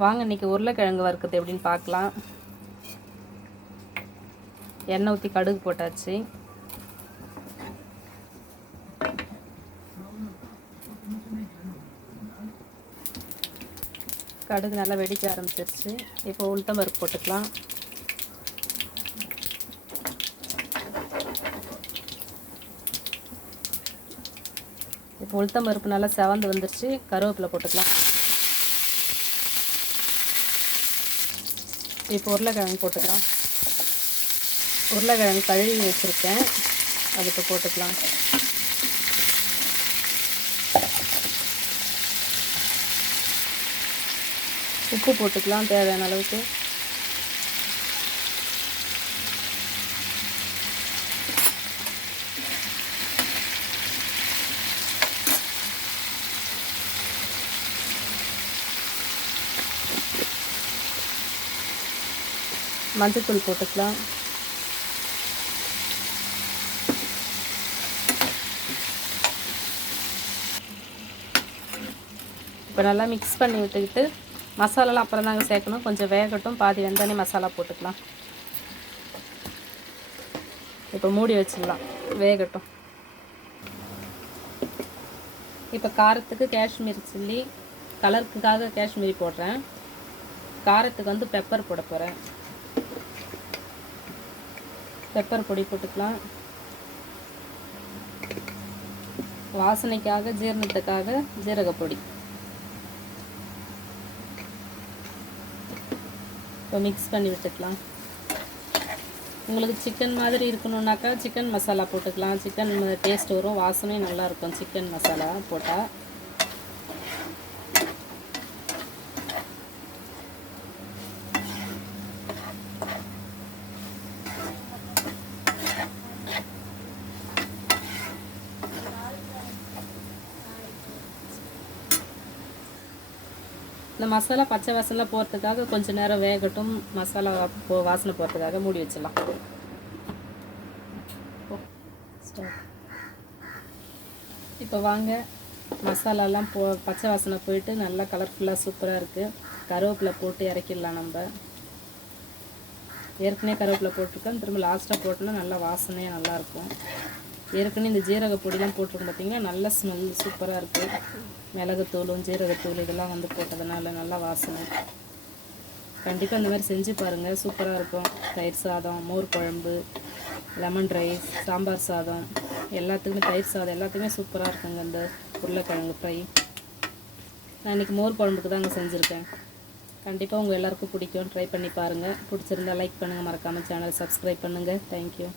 வாங்க இன்றைக்கி உருளைக்கிழங்கு வறுக்குது எப்படின்னு பார்க்கலாம். எண்ணெய் ஊற்றி கடுகு போட்டாச்சு. கடுகு நல்லா வெடிக்க ஆரம்பிச்சிருச்சு. இப்போ உளுத்தம் பருப்பு போட்டுக்கலாம். இப்போ உளுத்தம் பருப்பு நல்லா செவந்து வந்துருச்சு. கருவேப்பிலை போட்டுக்கலாம். இப்போ உருளைக்கிழங்கு போட்டுக்கலாம். உருளைக்கிழங்கு கழுவி வச்சுருக்கேன். அது இப்போ போட்டுக்கலாம். உப்பு போட்டுக்கலாம் தேவையான அளவுக்கு. மஞ்சத்தூள் போட்டுக்கலாம். இப்போ நல்லா மிக்ஸ் பண்ணி விட்டுக்கிட்டு மசாலாலாம் அப்புறம் தாங்க சேர்க்கணும். கொஞ்சம் வேகட்டும். பாதி வெந்தானே மசாலா போட்டுக்கலாம். இப்போ மூடி வச்சிடலாம். வேகட்டும். இப்போ காரத்துக்கு காஷ்மீர் சில்லி கலருக்குக்காக காஷ்மீரி போடுறேன். காரத்துக்கு வந்து பெப்பர் போட போகிறேன் பெப்பர் பொடி போட்டுக்கலாம். வாசனைக்காக ஜீரணத்துக்காக ஜீரகப்பொடி இப்போ மிக்ஸ் பண்ணி விட்டுக்கலாம். உங்களுக்கு சிக்கன் மாதிரி இருக்கணுன்னாக்கா சிக்கன் மசாலா போட்டுக்கலாம். சிக்கன் டேஸ்ட் வரும். வாசனையும் நல்லாயிருக்கும் சிக்கன் மசாலா போட்டால் இந்த மசாலா பச்சை வாசனை போகிறதுக்காக கொஞ்சம் நேரம் வேகட்டும். மசாலா போ வாசனை போகிறதுக்காக மூடி வச்சிடலாம். இப்போ வாங்க. மசாலாலாம் போ பச்சை வாசனை போயிட்டு நல்லா கலர்ஃபுல்லாக சூப்பராக இருக்குது கருவேப்பிலை போட்டு இறக்கிடலாம் நம்ம. ஏற்கனவே கருவேப்பிலை போட்டிருக்கோம். திரும்ப லாஸ்ட்டாக போட்டோம்னா நல்லா வாசனையாக நல்லாயிருக்கும் ஏற்கனவே இந்த ஜீரக பொடிலாம் போட்டிருக்கோம் பார்த்தீங்கன்னா நல்ல ஸ்மெல் சூப்பராக இருக்குது மிளகுத்தூளும் ஜீரகத்தூள் இதெல்லாம் வந்து போட்டதுனால நல்லா வாசனை. கண்டிப்பாக இந்த மாதிரி செஞ்சு பாருங்கள் சூப்பராக இருக்கும். தயிர் சாதம் மோர் குழம்பு லெமன் ரைஸ் சாம்பார் சாதம். எல்லாத்துக்குமே தயிர் சாதம் எல்லாத்துக்குமே சூப்பராக இருக்குங்க இந்த உருளைக்கிழங்கு ஃப்ரை நான் இன்றைக்கி மோர் குழம்புக்கு தாங்க செஞ்சுருக்கேன். கண்டிப்பாக உங்கள் எல்லாருக்கும் பிடிக்கும் ட்ரை பண்ணி பாருங்கள் பிடிச்சிருந்தா லைக் பண்ணுங்கள் மறக்காமல் சேனல் சப்ஸ்கிரைப் பண்ணுங்கள் தேங்க்யூ